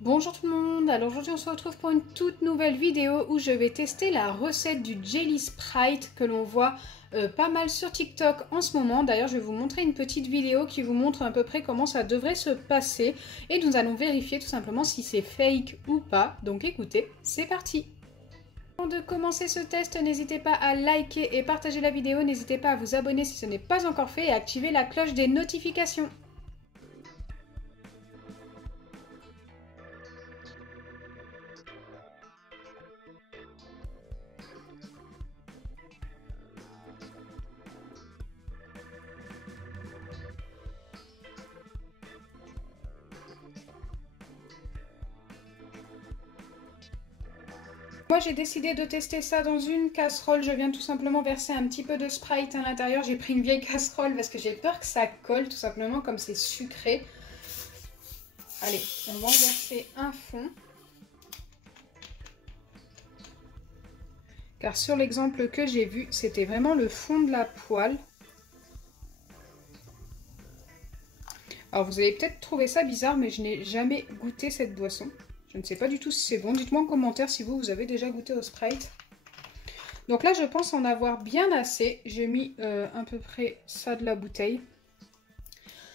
Bonjour tout le monde, alors aujourd'hui on se retrouve pour une toute nouvelle vidéo où je vais tester la recette du Jelly Sprite que l'on voit pas mal sur TikTok en ce moment. D'ailleurs je vais vous montrer une petite vidéo qui vous montre à peu près comment ça devrait se passer et nous allons vérifier tout simplement si c'est fake ou pas. Donc écoutez, c'est parti! Avant de commencer ce test, n'hésitez pas à liker et partager la vidéo, n'hésitez pas à vous abonner si ce n'est pas encore fait et à activer la cloche des notifications. Moi j'ai décidé de tester ça dans une casserole, je viens tout simplement verser un petit peu de Sprite à l'intérieur. J'ai pris une vieille casserole parce que j'ai peur que ça colle tout simplement comme c'est sucré. Allez, on va en verser un fond. Car sur l'exemple que j'ai vu, c'était vraiment le fond de la poêle. Alors vous allez peut-être trouver ça bizarre, mais je n'ai jamais goûté cette boisson. Je ne sais pas du tout si c'est bon. Dites-moi en commentaire si vous avez déjà goûté au Sprite. Donc là, je pense en avoir bien assez. J'ai mis à peu près ça de la bouteille.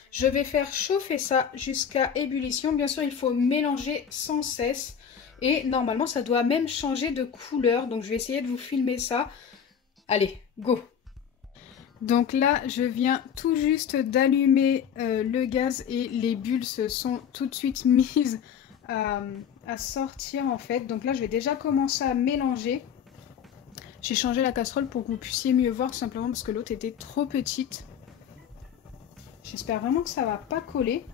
Je vais faire chauffer ça jusqu'à ébullition. Bien sûr, il faut mélanger sans cesse. Et normalement, ça doit même changer de couleur. Donc je vais essayer de vous filmer ça. Allez, go! Donc là, je viens tout juste d'allumer le gaz et les bulles se sont tout de suite mises à sortir en fait. Donc là je vais déjà commencer à mélanger. J'ai changé la casserole pour que vous puissiez mieux voir tout simplement parce que l'autre était trop petite. J'espère vraiment que ça va pas coller.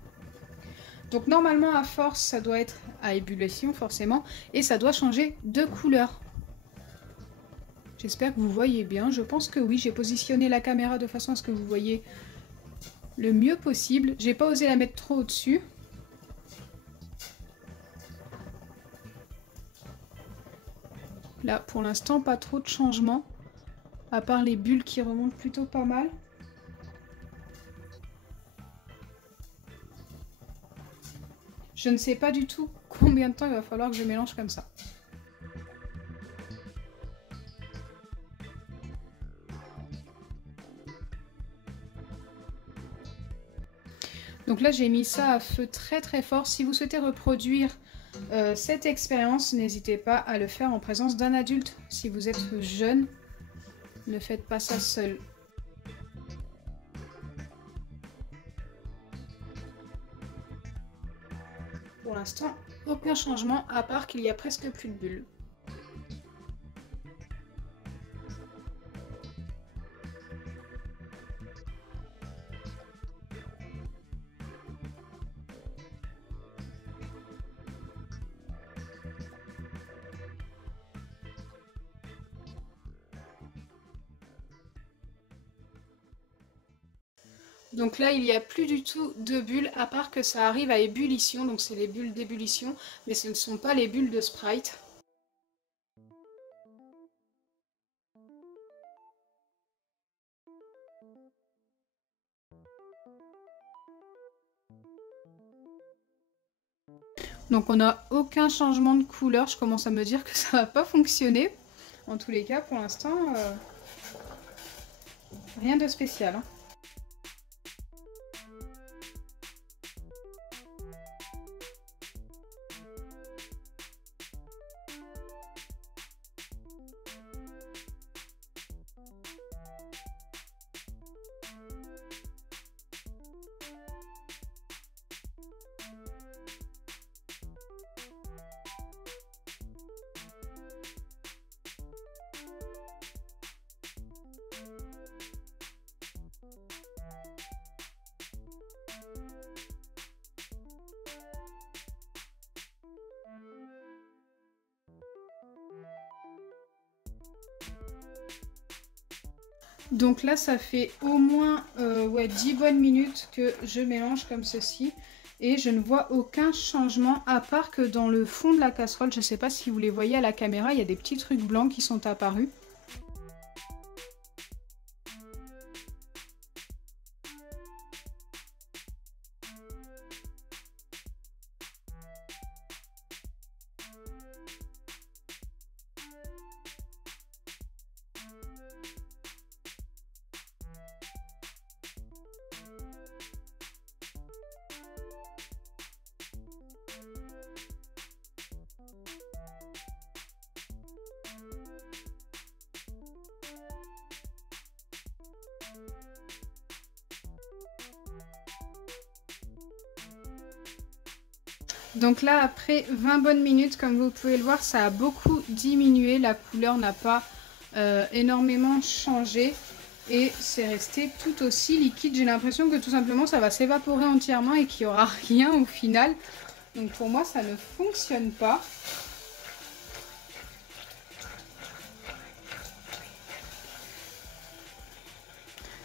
Donc normalement à force ça doit être à ébullition forcément et ça doit changer de couleur. J'espère que vous voyez bien, je pense que oui, j'ai positionné la caméra de façon à ce que vous voyez le mieux possible. J'ai pas osé la mettre trop au-dessus. Là, pour l'instant, pas trop de changements, à part les bulles qui remontent plutôt pas mal. Je ne sais pas du tout combien de temps il va falloir que je mélange comme ça. Donc là, j'ai mis ça à feu très très fort. Si vous souhaitez reproduire cette expérience, n'hésitez pas à le faire en présence d'un adulte. Si vous êtes jeune, ne faites pas ça seul. Pour l'instant, aucun changement à part qu'il y a presque plus de bulles. Donc là, il n'y a plus du tout de bulles, à part que ça arrive à ébullition, donc c'est les bulles d'ébullition, mais ce ne sont pas les bulles de Sprite. Donc on n'a aucun changement de couleur, je commence à me dire que ça va pas fonctionner. En tous les cas, pour l'instant, rien de spécial. Hein. Donc là, ça fait au moins 10 bonnes minutes que je mélange comme ceci. Et je ne vois aucun changement, à part que dans le fond de la casserole, je ne sais pas si vous les voyez à la caméra, il y a des petits trucs blancs qui sont apparus. Donc là, après 20 bonnes minutes, comme vous pouvez le voir, ça a beaucoup diminué. La couleur n'a pas énormément changé. Et c'est resté tout aussi liquide. J'ai l'impression que tout simplement, ça va s'évaporer entièrement et qu'il n'y aura rien au final. Donc pour moi, ça ne fonctionne pas.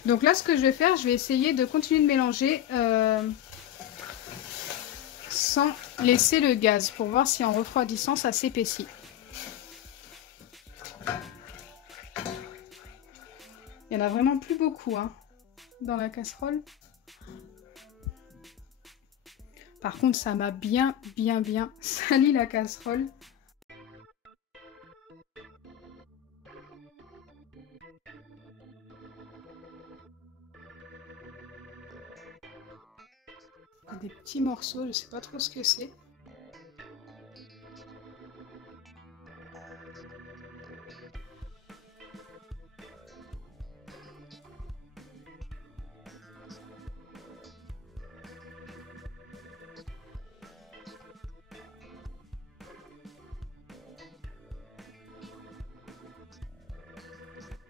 Donc là, ce que je vais faire, je vais essayer de continuer de mélanger sans laisser le gaz pour voir si en refroidissant, ça s'épaissit. Il n'y en a vraiment plus beaucoup hein, dans la casserole. Par contre, ça m'a bien sali la casserole. Des petits morceaux, je sais pas trop ce que c'est.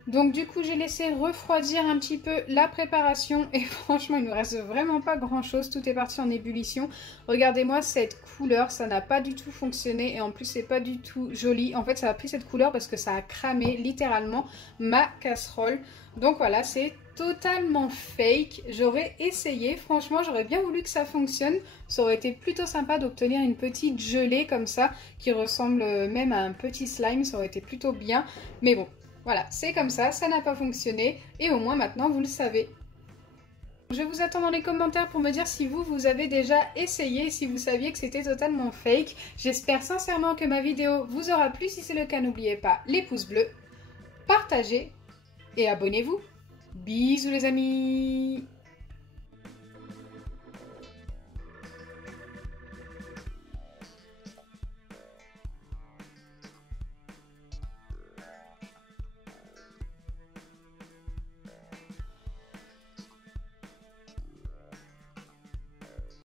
Donc du coup j'ai laissé refroidir un petit peu la préparation et franchement il ne reste vraiment pas grand chose, tout est parti en ébullition. Regardez-moi cette couleur, ça n'a pas du tout fonctionné et en plus c'est pas du tout joli. En fait ça a pris cette couleur parce que ça a cramé littéralement ma casserole. Donc voilà, c'est totalement fake. J'aurais essayé, franchement j'aurais bien voulu que ça fonctionne. Ça aurait été plutôt sympa d'obtenir une petite gelée comme ça qui ressemble même à un petit slime, ça aurait été plutôt bien. Mais bon. Voilà, c'est comme ça n'a pas fonctionné et au moins maintenant vous le savez. Je vous attends dans les commentaires pour me dire si vous avez déjà essayé, si vous saviez que c'était totalement fake. J'espère sincèrement que ma vidéo vous aura plu. Si c'est le cas, n'oubliez pas les pouces bleus, partagez et abonnez-vous. Bisous les amis!